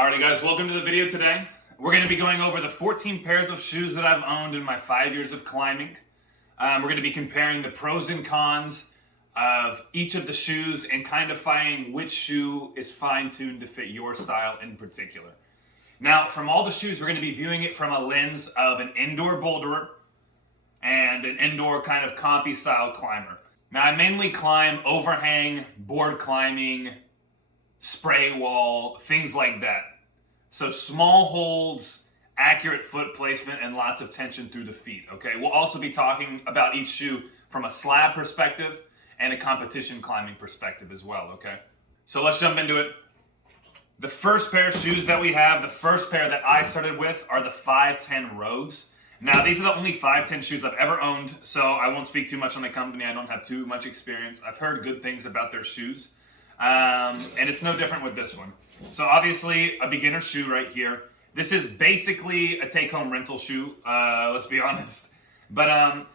Alrighty guys, welcome to the video today. We're going to be going over the 14 pairs of shoes that I've owned in my 5 years of climbing. We're going to be comparing the pros and cons of each of the shoes and kind of finding which shoe is fine-tuned to fit your style in particular. Now, from all the shoes, we're going to be viewing it from a lens of an indoor boulderer and an indoor kind of compy style climber. Now, I mainly climb overhang, board climbing, spray wall, things like that. So small holds, accurate foot placement, and lots of tension through the feet, okay? We'll also be talking about each shoe from a slab perspective and a competition climbing perspective as well, okay? So let's jump into it. The first pair of shoes that we have, the first pair that I started with, are the 510 Rogues. Now, these are the only 510 shoes I've ever owned, so I won't speak too much on the company. I don't have too much experience. I've heard good things about their shoes. And it's no different with this one. So obviously a beginner shoe right here. This is basically a take-home rental shoe, let's be honest. But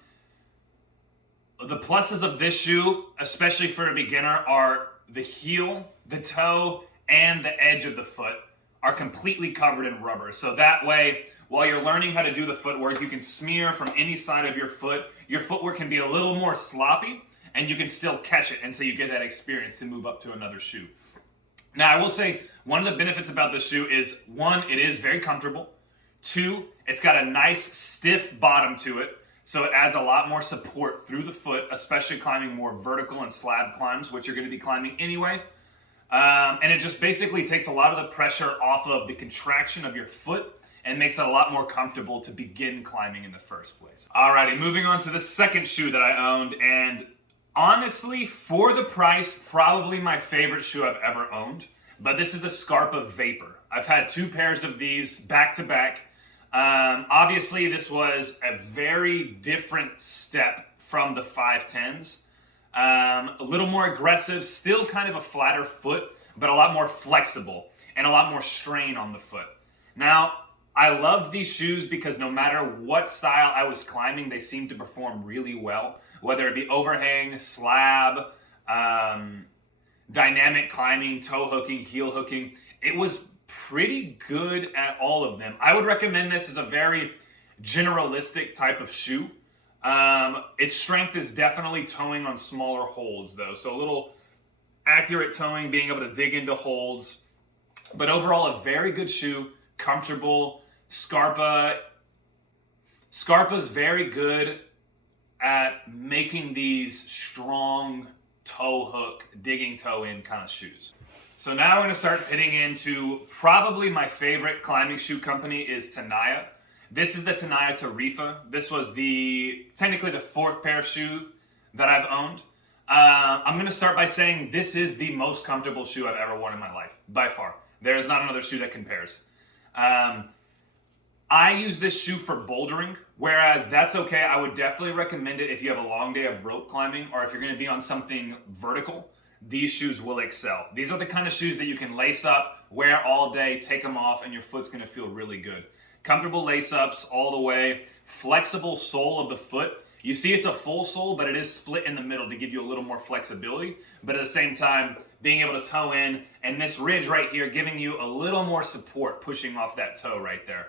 the pluses of this shoe, especially for a beginner, are the heel, the toe, and the edge of the foot are completely covered in rubber. So that way, while you're learning how to do the footwork, you can smear from any side of your foot. Your footwork can be a little more sloppy, and you can still catch it until you get that experience to move up to another shoe. Now, I will say one of the benefits about this shoe is, one, it is very comfortable. Two, it's got a nice stiff bottom to it, so it adds a lot more support through the foot, especially climbing more vertical and slab climbs, which you're going to be climbing anyway. And it just basically takes a lot of the pressure off of the contraction of your foot and makes it a lot more comfortable to begin climbing in the first place. Alrighty, moving on to the second shoe that I owned, and honestly, for the price, probably my favorite shoe I've ever owned. But this is the Scarpa Vapor. I've had two pairs of these back to back. Obviously, this was a very different step from the 510s. A little more aggressive, still kind of a flatter foot, but a lot more flexible and a lot more strain on the foot. Now, I loved these shoes because no matter what style I was climbing, they seemed to perform really well. Whether it be overhang, slab, dynamic climbing, toe hooking, heel hooking, it was pretty good at all of them. I would recommend this as a very generalistic type of shoe. Its strength is definitely towing on smaller holds though. So a little accurate towing, being able to dig into holds. But overall, a very good shoe, comfortable. Scarpa's very good at making these strong toe hook, digging toe in kind of shoes. So now we're going to start hitting into probably my favorite climbing shoe company is Tenaya. This is the Tenaya Tarifa. This was technically the fourth pair of shoe that I've owned. I'm going to start by saying this is the most comfortable shoe I've ever worn in my life, by far. There is not another shoe that compares. I use this shoe for bouldering, whereas that's okay. I would definitely recommend it if you have a long day of rope climbing or if you're going to be on something vertical. These shoes will excel. These are the kind of shoes that you can lace up, wear all day, take them off, and your foot's going to feel really good. Comfortable lace-ups all the way, flexible sole of the foot. You see it's a full sole, but it is split in the middle to give you a little more flexibility, but at the same time, being able to toe in, and this ridge right here giving you a little more support pushing off that toe right there.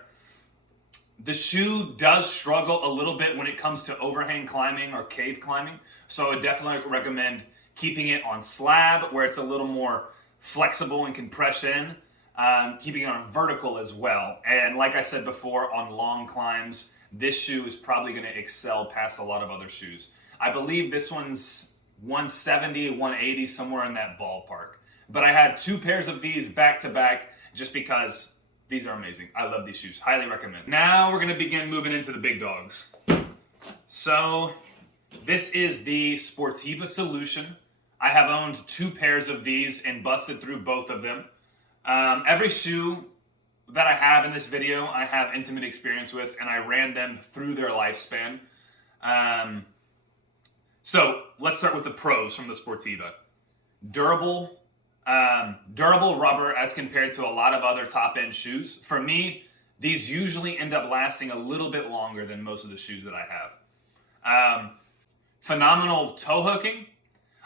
The shoe does struggle a little bit when it comes to overhang climbing or cave climbing, so I would definitely recommend keeping it on slab where it's a little more flexible and can press in, keeping it on vertical as well. And like I said before, on long climbs, this shoe is probably going to excel past a lot of other shoes. I believe this one's 170, 180, somewhere in that ballpark. But I had two pairs of these back to back just because these are amazing. I love these shoes. Highly recommend. Now we're going to begin moving into the big dogs. So this is the Sportiva Solution. I have owned two pairs of these and busted through both of them. Every shoe that I have in this video, I have intimate experience with, and I ran them through their lifespan. So let's start with the pros from the Sportiva. Durable rubber as compared to a lot of other top-end shoes. For me, these usually end up lasting a little bit longer than most of the shoes that I have. Phenomenal toe hooking.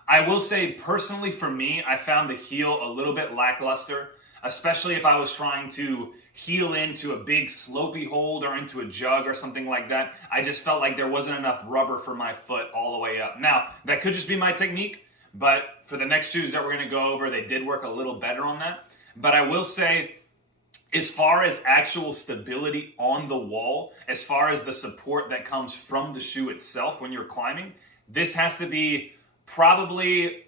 I will say personally for me, I found the heel a little bit lackluster. especially if I was trying to heel into a big slopey hold or into a jug or something like that. I just felt like there wasn't enough rubber for my foot all the way up. Now, that could just be my technique, but for the next shoes that we're going to go over, they did work a little better on that. But I will say, as far as actual stability on the wall, as far as the support that comes from the shoe itself when you're climbing, this has to be probably,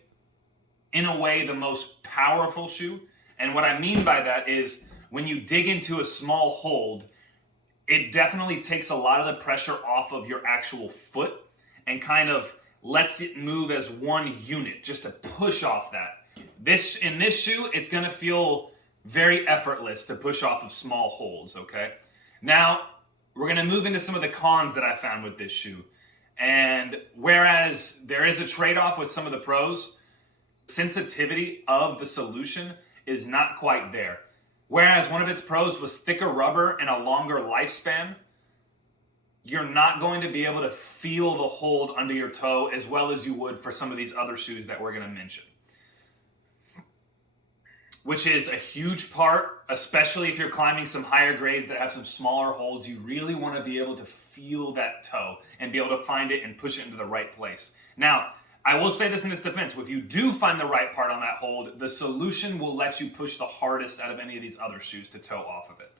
in a way, the most powerful shoe. And what I mean by that is when you dig into a small hold, it definitely takes a lot of the pressure off of your actual foot and kind of lets it move as one unit just to push off that. In this shoe, it's going to feel very effortless to push off of small holds, okay? Now, we're going to move into some of the cons that I found with this shoe. And whereas there is a trade-off with some of the pros, sensitivity of the solution is not quite there. Whereas one of its pros was thicker rubber and a longer lifespan, you're not going to be able to feel the hold under your toe as well as you would for some of these other shoes that we're going to mention. Which is a huge part, especially if you're climbing some higher grades that have some smaller holds. You really want to be able to feel that toe and be able to find it and push it into the right place. Now, I will say this in its defense. If you do find the right part on that hold, the solution will let you push the hardest out of any of these other shoes to toe off of it.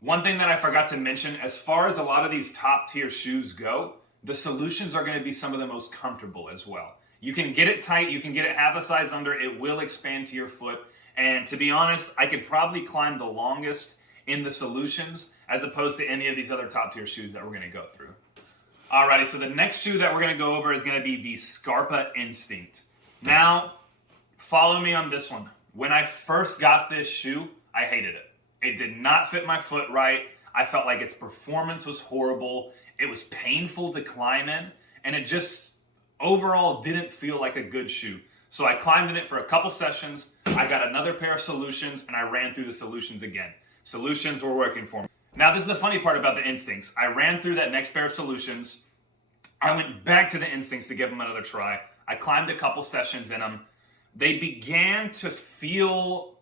One thing that I forgot to mention, as far as a lot of these top tier shoes go, the solutions are going to be some of the most comfortable as well. You can get it tight, you can get it half a size under, it will expand to your foot. And to be honest, I could probably climb the longest in the solutions as opposed to any of these other top tier shoes that we're going to go through. Alrighty, so the next shoe that we're going to go over is going to be the Scarpa Instinct. Now, follow me on this one. When I first got this shoe, I hated it. It did not fit my foot right. I felt like its performance was horrible. It was painful to climb in, and it just overall didn't feel like a good shoe. So I climbed in it for a couple sessions, I got another pair of Solutions, and I ran through the Solutions again. Solutions were working for me. Now, this is the funny part about the Instincts. I ran through that next pair of Solutions. I went back to the Instincts to give them another try. I climbed a couple sessions in them. They began to feel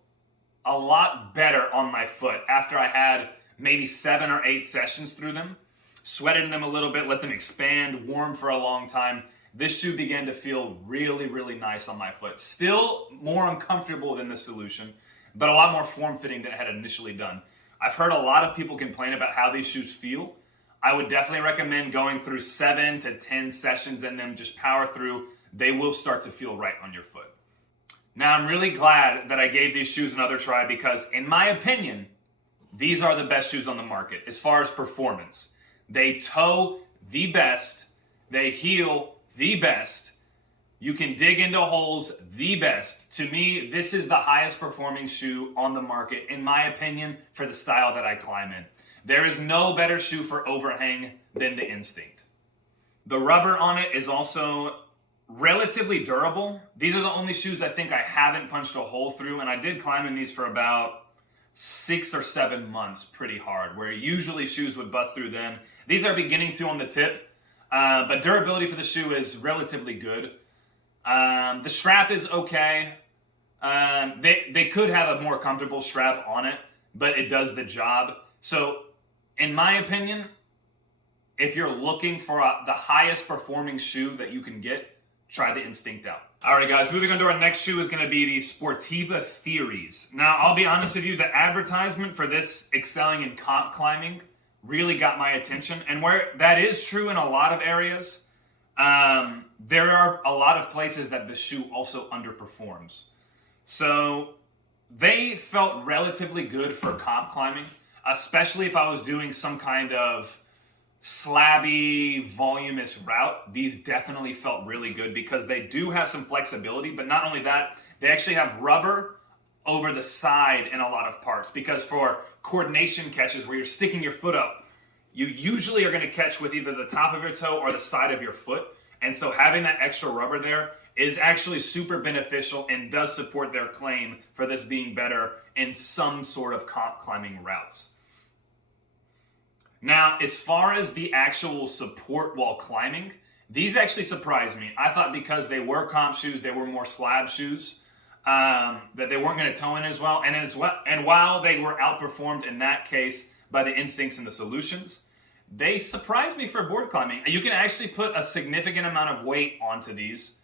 a lot better on my foot after I had maybe 7 or 8 sessions through them. Sweated in them a little bit, let them expand, warm for a long time. This shoe began to feel really, really nice on my foot. Still more uncomfortable than the Solution, but a lot more form-fitting than it had initially done. I've heard a lot of people complain about how these shoes feel. I would definitely recommend going through 7 to 10 sessions in them, just power through. They will start to feel right on your foot. Now, I'm really glad that I gave these shoes another try because, in my opinion, these are the best shoes on the market as far as performance. They toe the best. They heel the best. You can dig into holes the best. To me, this is the highest performing shoe on the market, in my opinion, for the style that I climb in. There is no better shoe for overhang than the Instinct. The rubber on it is also relatively durable. These are the only shoes I think I haven't punched a hole through, and I did climb in these for about 6 or 7 months pretty hard, where usually shoes would bust through then. These are beginning to on the tip, but durability for the shoe is relatively good. The strap is okay. They could have a more comfortable strap on it, but it does the job. So, in my opinion, if you're looking for the highest performing shoe that you can get, try the Instinct out. Alright guys, moving on to our next shoe is going to be the Sportiva Theories. Now, I'll be honest with you, the advertisement for this excelling in comp climbing really got my attention. And where that is true in a lot of areas, there are a lot of places that the shoe also underperforms. So they felt relatively good for comp climbing, especially if I was doing some kind of slabby, voluminous route. These definitely felt really good because they do have some flexibility, but not only that, they actually have rubber over the side in a lot of parts, because for coordination catches where you're sticking your foot up, you usually are going to catch with either the top of your toe or the side of your foot. And so having that extra rubber there is actually super beneficial and does support their claim for this being better in some sort of comp climbing routes. Now, as far as the actual support while climbing, these actually surprised me. I thought because they were comp shoes, they were more slab shoes, that they weren't going to toe in as well. And while they were outperformed in that case by the Instincts and the Solutions, they surprised me for board climbing. You can actually put a significant amount of weight onto these.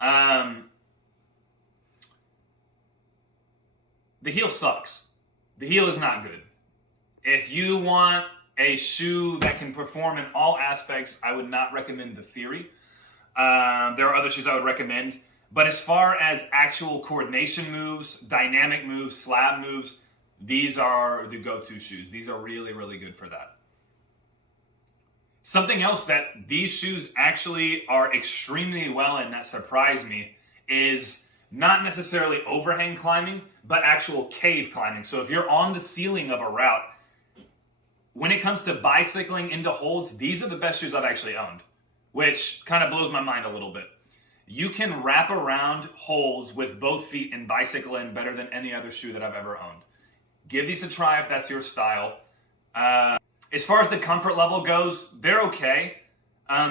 The heel sucks. The heel is not good. If you want a shoe that can perform in all aspects, I would not recommend the Theory. There are other shoes I would recommend. But as far as actual coordination moves, dynamic moves, slab moves, these are the go-to shoes. These are really, really good for that. Something else that these shoes actually are extremely well in that surprised me is not necessarily overhang climbing, but actual cave climbing. So if you're on the ceiling of a route, when it comes to bicycling into holds, these are the best shoes I've actually owned, which kind of blows my mind a little bit. You can wrap around holes with both feet and bicycle in better than any other shoe that I've ever owned. Give these a try if that's your style. As far as the comfort level goes, they're okay.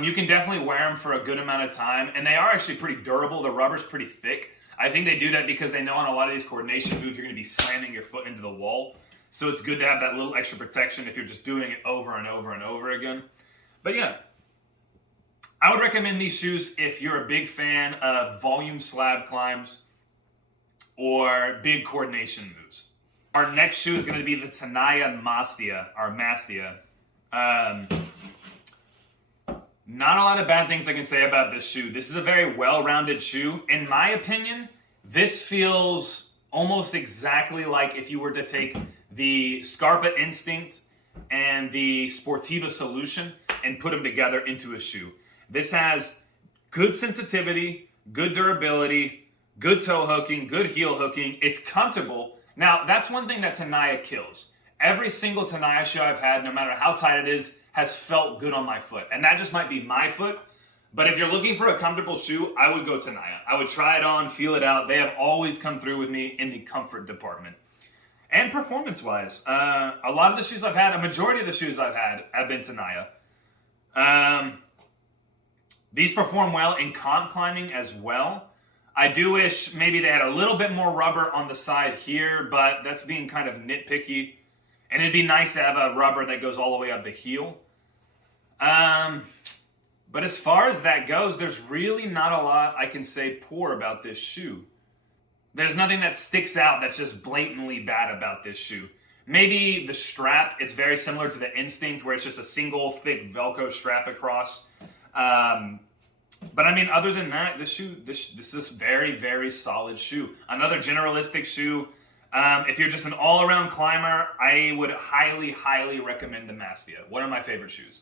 You can definitely wear them for a good amount of time, and they are actually pretty durable. The rubber's pretty thick. I think they do that because they know on a lot of these coordination moves, you're going to be slamming your foot into the wall. So it's good to have that little extra protection if you're just doing it over and over and over again. But yeah, I would recommend these shoes if you're a big fan of volume slab climbs or big coordination moves. Our next shoe is going to be the Tenaya Mastia. Not a lot of bad things I can say about this shoe. This is a very well-rounded shoe. In my opinion, this feels almost exactly like if you were to take the Scarpa Instinct and the Sportiva Solution and put them together into a shoe. This has good sensitivity, good durability, good toe hooking, good heel hooking. It's comfortable. Now, that's one thing that Tenaya kills. Every single Tenaya shoe I've had, no matter how tight it is, has felt good on my foot. And that just might be my foot. But if you're looking for a comfortable shoe, I would go Tenaya. I would try it on, feel it out. They have always come through with me in the comfort department. And performance-wise, a lot of the shoes I've had, a majority of the shoes I've had have been Tenaya. These perform well in comp climbing as well. I do wish maybe they had a little bit more rubber on the side here, but that's being kind of nitpicky. And it'd be nice to have a rubber that goes all the way up the heel. But as far as that goes, there's really not a lot I can say poor about this shoe. There's nothing that sticks out that's just blatantly bad about this shoe. Maybe the strap, it's very similar to the Instinct where it's just a single thick Velcro strap across. But I mean, other than that, this is a very, very solid shoe. Another generalistic shoe. If you're just an all-around climber, I would highly, highly recommend the Mastia. One of my favorite shoes.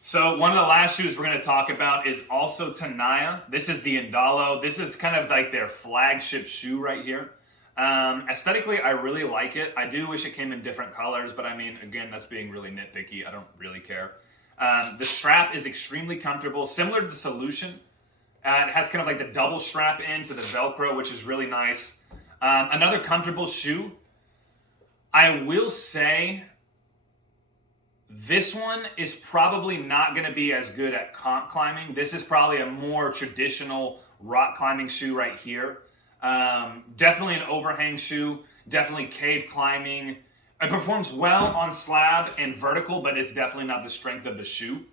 So one of the last shoes we're going to talk about is also Tenaya. This is the Indalo. This is kind of like their flagship shoe right here. Aesthetically, I really like it. I do wish it came in different colors, but I mean, again, that's being really nitpicky. I don't really care. The strap is extremely comfortable, similar to the Solution. It has kind of like the double strap into the Velcro, which is really nice. Another comfortable shoe. I will say this one is probably not going to be as good at comp climbing. This is probably a more traditional rock climbing shoe right here. Definitely an overhang shoe, definitely cave climbing. It performs well on slab and vertical, but it's definitely not the strength of the shoe.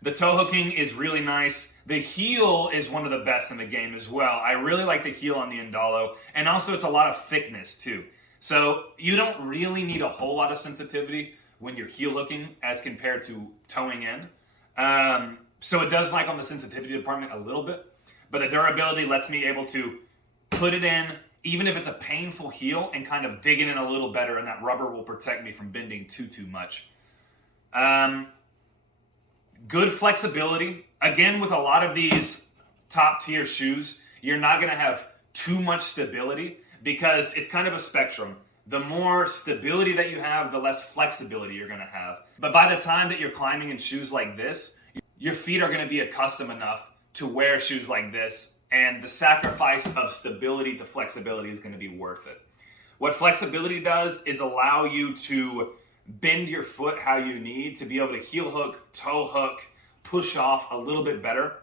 The toe hooking is really nice. The heel is one of the best in the game as well. I really like the heel on the Indalo, and also it's a lot of thickness too. So you don't really need a whole lot of sensitivity when you're heel hooking as compared to toeing in. So it does like on the sensitivity department a little bit, but the durability lets me able to put it in, even if it's a painful heel, and kind of dig it in a little better, and that rubber will protect me from bending too much. Good flexibility. Again, with a lot of these top tier shoes, you're not going to have too much stability because it's kind of a spectrum. The more stability that you have, the less flexibility you're going to have. But by the time that you're climbing in shoes like this, your feet are going to be accustomed enough to wear shoes like this, and the sacrifice of stability to flexibility is going to be worth it. What flexibility does is allow you to bend your foot how you need to be able to heel hook, toe hook, push off a little bit better.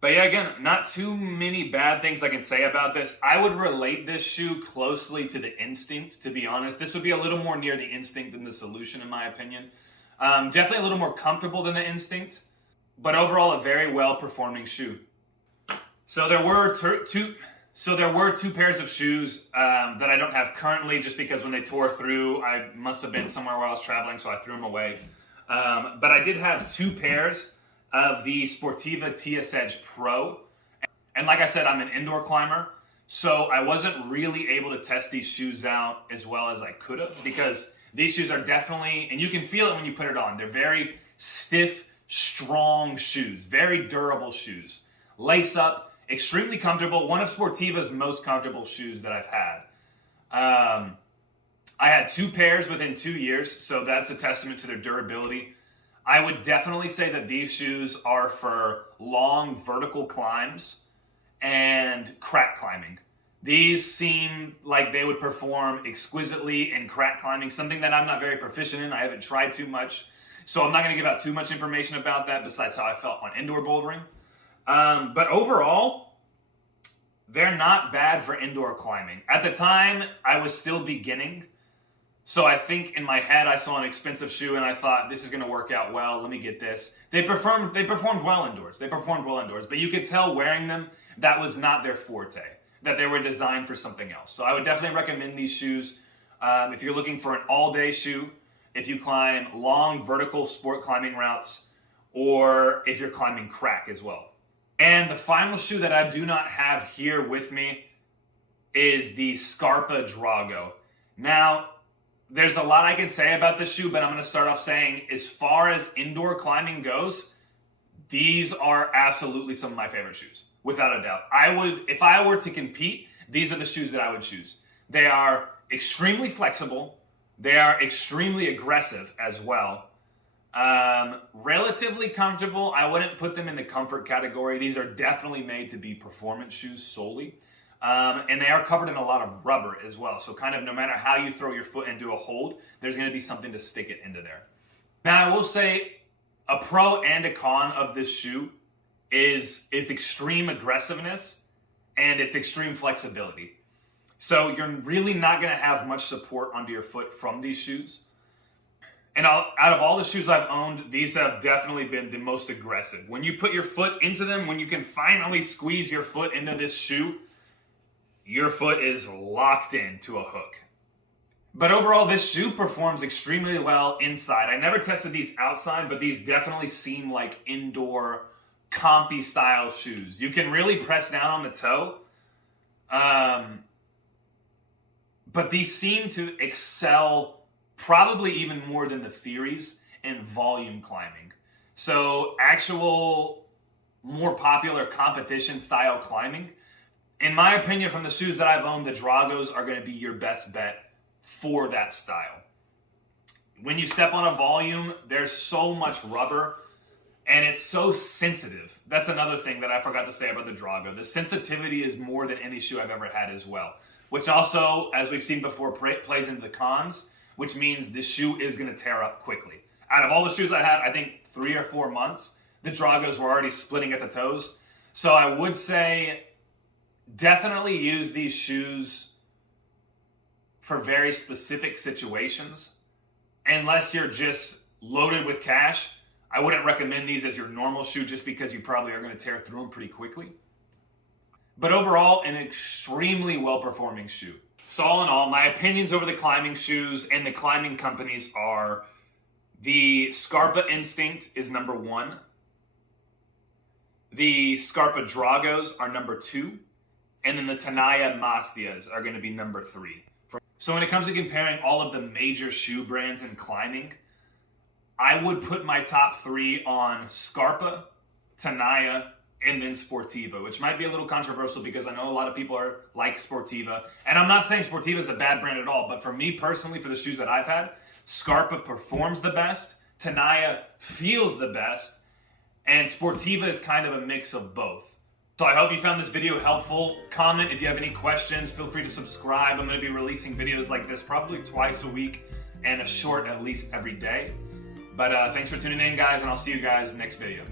But yeah, again, not too many bad things I can say about this. I would relate this shoe closely to the Instinct, to be honest. This would be a little more near the Instinct than the Solution, in my opinion. Definitely a little more comfortable than the Instinct, but overall a very well-performing shoe. So there were two pairs of shoes that I don't have currently, just because when they tore through, I must have been somewhere where I was traveling, so I threw them away. But I did have two pairs of the Sportiva TS Edge Pro. And like I said, I'm an indoor climber, so I wasn't really able to test these shoes out as well as I could have, because these shoes are definitely, and you can feel it when you put it on, they're very stiff, strong shoes, very durable shoes. Lace up, extremely comfortable, one of Sportiva's most comfortable shoes that I've had. I had two pairs within 2 years, so that's a testament to their durability. I would definitely say that these shoes are for long vertical climbs and crack climbing. These seem like they would perform exquisitely in crack climbing, something that I'm not very proficient in. I haven't tried too much, so I'm not going to give out too much information about that besides how I felt on indoor bouldering. But overall, they're not bad for indoor climbing. At the time, I was still beginning, so I think in my head I saw an expensive shoe and I thought, this is going to work out well, let me get this. They performed well indoors. But you could tell wearing them that was not their forte, that they were designed for something else. So I would definitely recommend these shoes if you're looking for an all-day shoe, if you climb long vertical sport climbing routes, or if you're climbing crack as well. And the final shoe that I do not have here with me is the Scarpa Drago. Now, there's a lot I can say about this shoe, but I'm going to start off saying, as far as indoor climbing goes, these are absolutely some of my favorite shoes, without a doubt. If I were to compete, these are the shoes that I would choose. They are extremely flexible. They are extremely aggressive as well. Relatively comfortable. I wouldn't put them in the comfort category. These are definitely made to be performance shoes solely. And they are covered in a lot of rubber as well. So kind of no matter how you throw your foot into a hold, there's going to be something to stick it into there. Now I will say a pro and a con of this shoe is extreme aggressiveness and its extreme flexibility. So you're really not going to have much support under your foot from these shoes. And out of all the shoes I've owned, these have definitely been the most aggressive. When you put your foot into them, when you can finally squeeze your foot into this shoe, your foot is locked into a hook. But overall, this shoe performs extremely well inside. I never tested these outside, but these definitely seem like indoor compy style shoes. You can really press down on the toe. But these seem to excel probably even more than the Theories in volume climbing. So actual more popular competition style climbing, in my opinion, from the shoes that I've owned, the Dragos are going to be your best bet for that style. When you step on a volume, there's so much rubber and it's so sensitive. That's another thing that I forgot to say about the Drago. The sensitivity is more than any shoe I've ever had as well, which also, as we've seen before, plays into the cons, which means this shoe is going to tear up quickly. Out of all the shoes I had, I think 3 or 4 months, the Dragos were already splitting at the toes. So I would say definitely use these shoes for very specific situations. Unless you're just loaded with cash, I wouldn't recommend these as your normal shoe just because you probably are going to tear through them pretty quickly. But overall, an extremely well-performing shoe. So all in all, my opinions over the climbing shoes and the climbing companies are the Scarpa Instinct is number 1. The Scarpa Dragos are number 2. And then the Tenaya Mastias are going to be number 3. So when it comes to comparing all of the major shoe brands in climbing, I would put my top 3 on Scarpa, Tenaya, and then Sportiva, which might be a little controversial because I know a lot of people are like Sportiva. And I'm not saying Sportiva is a bad brand at all, but for me personally, for the shoes that I've had, Scarpa performs the best, Tenaya feels the best, and Sportiva is kind of a mix of both. So I hope you found this video helpful. Comment if you have any questions. Feel free to subscribe. I'm going to be releasing videos like this probably twice a week and a short at least every day. But thanks for tuning in, guys, and I'll see you guys next video.